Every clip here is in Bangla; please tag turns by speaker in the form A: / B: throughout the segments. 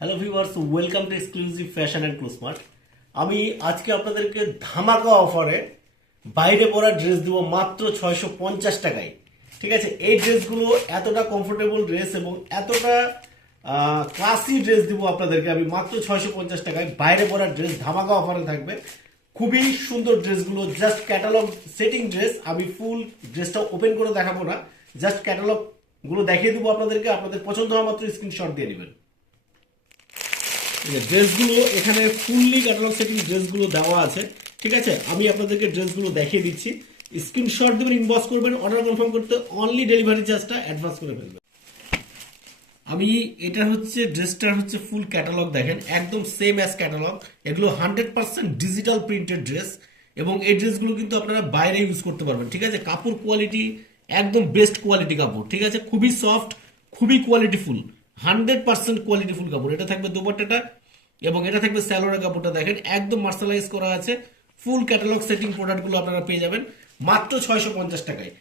A: Hello viewers welcome to exclusive fashion and ক্লোজমার্ট আমি আজকে আপনাদেরকে ধামাকা অফারে বাইরে পরা ড্রেস দেবো মাত্র ছয়শো পঞ্চাশ টাকায়। ঠিক আছে? এই ড্রেসগুলো এতটা কমফোর্টেবল ড্রেস এবং এতটা ক্লাসি ড্রেস দিব আপনাদেরকে। আমি মাত্র ছয়শো পঞ্চাশ টাকায় বাইরে পরা ড্রেস ধামাকা অফারে থাকবে। খুবই সুন্দর ড্রেসগুলো জাস্ট ক্যাটালগ সেটিং ড্রেস আমি ফুল ড্রেসটা ওপেন করে দেখাবো না। জাস্ট ক্যাটালগগুলো দেখিয়ে দেবো আপনাদেরকে। আপনাদের পছন্দ হওয়া মাত্র স্ক্রিনশট দিয়ে নেবেন। ড্রেসগুলো এখানে ফুললি ক্যাটালগ সেটিং ড্রেসগুলো দেওয়া আছে, ঠিক আছে? আমি আপনাদেরকে ড্রেসগুলো দেখিয়ে দিচ্ছি। স্ক্রিনশট দেবেন ইনবক্স করবেন অর্ডার কনফার্ম করতে অনলি ডেলিভারি চার্জটা অ্যাডভান্স করে ফেলবেন। আমি এটা হচ্ছে, ড্রেসটার হচ্ছে ফুল ক্যাটালগ দেখেন, একদম সেম অ্যাজ ক্যাটালগ এগুলো hundred percent digital printed dress এবং এই ড্রেসগুলো কিন্তু আপনারা বাইরে ইউজ করতে পারবেন, ঠিক আছে? কাপড় কোয়ালিটি একদম বেস্ট কোয়ালিটি কাপড়, ঠিক আছে? খুবই সফট খুবই কোয়ালিটিফুল হান্ড্রেড পার্সেন্ট কোয়ালিটিফুল কাপড়। এটা থাকবে দুপাট্টাটা এবং এটা থাকবে স্যালোরা কাপড়টা। দেখেন, একদম মার্শালাইজ করা আছে। ফুল ক্যাটালগ সেটিং প্রোডাক্টগুলো আপনারা পেয়ে যাবেন মাত্র ছয়শো পঞ্চাশ টাকায়।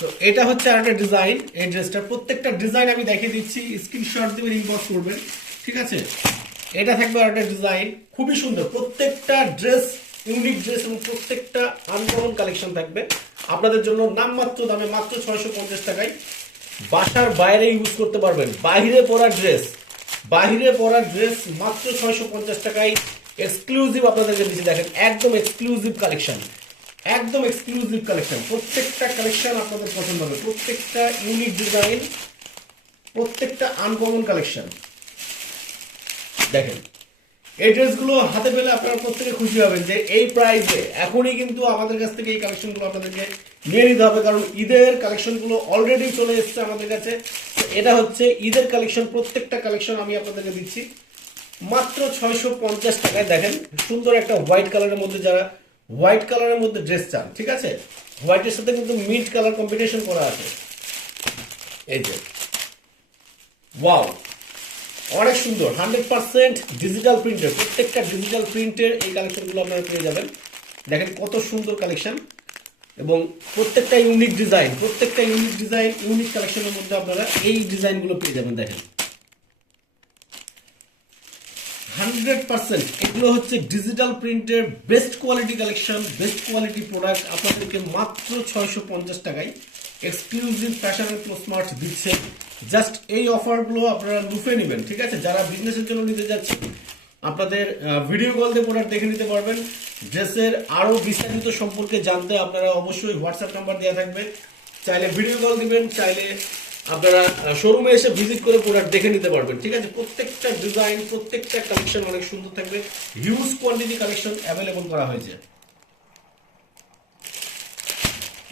A: তো এটা হচ্ছে আরেকটা ডিজাইন। এই ড্রেসটা প্রত্যেকটা ডিজাইন আমি দেখিয়ে দিচ্ছি। স্ক্রিনশট দিবেন ইনবক্স করবেন, ঠিক আছে? এটা থাকবে আরেকটা ডিজাইন। খুবই সুন্দর। প্রত্যেকটা ড্রেস, ইউনিক ড্রেস এবং প্রত্যেকটা আনকমন কালেকশন থাকবে। আপনাদের জন্য নামমাত্র দামে মাত্র ছয়শো পঞ্চাশ টাকায়। বাসার বাইরে ইউজ করতে পারবেন। বাইরে পরা ড্রেস বাইরে পরা ড্রেস মাত্র ছয়শো পঞ্চাশ টাকায় এক্সক্লুসিভ আপনাদেরকে দিচ্ছি দেখেন, একদম এক্সক্লুসিভ কালেকশন একদম এক্সক্লুসিভ কালেকশন প্রত্যেকটা কালেকশন আপনাদের পছন্দ হবে। প্রত্যেকটা ইউনিক ডিজাইন প্রত্যেকটা আনকমন কালেকশন দেখেন, এই ড্রেসগুলো হাতে পেলে আপনারা প্রত্যেকে খুশি হবেন যে এই প্রাইসে এখনই কিন্তু আমাদের কাছ থেকে এই কালেকশনগুলো আপনাদেরকে নিয়ে নিতে হবে, কারণ ঈদের কালেকশনগুলো অলরেডি চলে এসেছে আমাদের কাছে। এটা হচ্ছে ঈদের কালেকশন প্রত্যেকটা কালেকশন আমি আপনাদেরকে দিচ্ছি। মাত্র ছয়শো পঞ্চাশ টাকায় দেখেন, সুন্দর একটা হোয়াইট কালারের মধ্যে যারা হোয়াইট কালারের মধ্যে ড্রেস চান, ঠিক আছে? হোয়াইটের সাথে কিন্তু মিড কালার কম্বিনেশন করা আছে। এই যে ওয়াও অনেক সুন্দর হান্ড্রেড পার্সেন্ট ডিজিটাল প্রিন্টের প্রত্যেকটা ডিজিটাল প্রিন্টের এই কালেকশনগুলো আপনারা পেয়ে যাবেন। দেখেন কত সুন্দর কালেকশন এবং প্রত্যেকটা ইউনিক ডিজাইন প্রত্যেকটা ইউনিক ডিজাইন ইউনিক কালেকশনের মধ্যে আপনারা এই ডিজাইনগুলো পেয়ে যাবেন, দেখেন। হান্ড্রেড পার্সেন্ট এগুলো হচ্ছে ডিজিটাল প্রিন্টের best quality collection best quality product আপনাদেরকে মাত্র ছয়শো পঞ্চাশ টাকায় এক্সক্লুসিভ ফ্যাশন স্মার্ট দিচ্ছে। জাস্ট এই অফারগুলো আপনারা লুফে নেবেন, ঠিক আছে? যারা বিজনেসের জন্য নিতে যাচ্ছেন আপনাদের ভিডিও কল দিয়ে প্রোডাক্ট দেখে নিতে পারবেন। ড্রেসের আরও বিস্তারিত সম্পর্কে জানতে আপনারা অবশ্যই হোয়াটসঅ্যাপ নাম্বার দেওয়া থাকবে। চাইলে ভিডিও কল দিবেন, চাইলে আপনারা শোরুমে এসে ভিজিট করে প্রোডাক্ট দেখে নিতে পারবেন, ঠিক আছে? প্রত্যেকটা ডিজাইন প্রত্যেকটা কালেকশন অনেক সুন্দর থাকবে। হিউজ কোয়ান্টিটি কালেকশন অ্যাভেলেবল করা হয়েছে।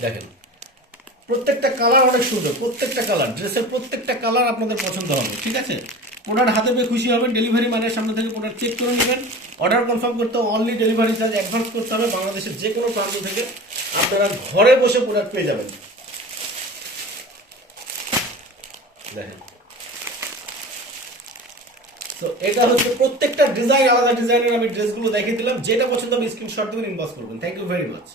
A: দেখেন, প্রত্যেকটা কালার অনেক সুন্দর, প্রত্যেকটা কালার ড্রেসের প্রত্যেকটা কালার আপনাদের পছন্দ হবে, ঠিক আছে? প্রোডাক্ট হাতে পেয়ে খুশি হবেন ডেলিভারি ম্যানের সামনে থেকে প্রোডাক্ট চেক করে নেবেন। অর্ডার কনফার্ম করতে অনলি ডেলিভারি চার্জ অ্যাডভান্স করতে হবে বাংলাদেশের যে কোনো প্রান্ত থেকে। আপনারা ঘরে বসে প্রোডাক্ট পেয়ে যাবেন। দেখেন। তো এটা হচ্ছে প্রত্যেকটা ডিজাইন আলাদা ডিজাইনের আমি ড্রেসগুলো দেখিয়ে দিলাম। যেটা পছন্দ হবে স্ক্রিনশট দেবেন ইনবক্স করবেন। Thank you very much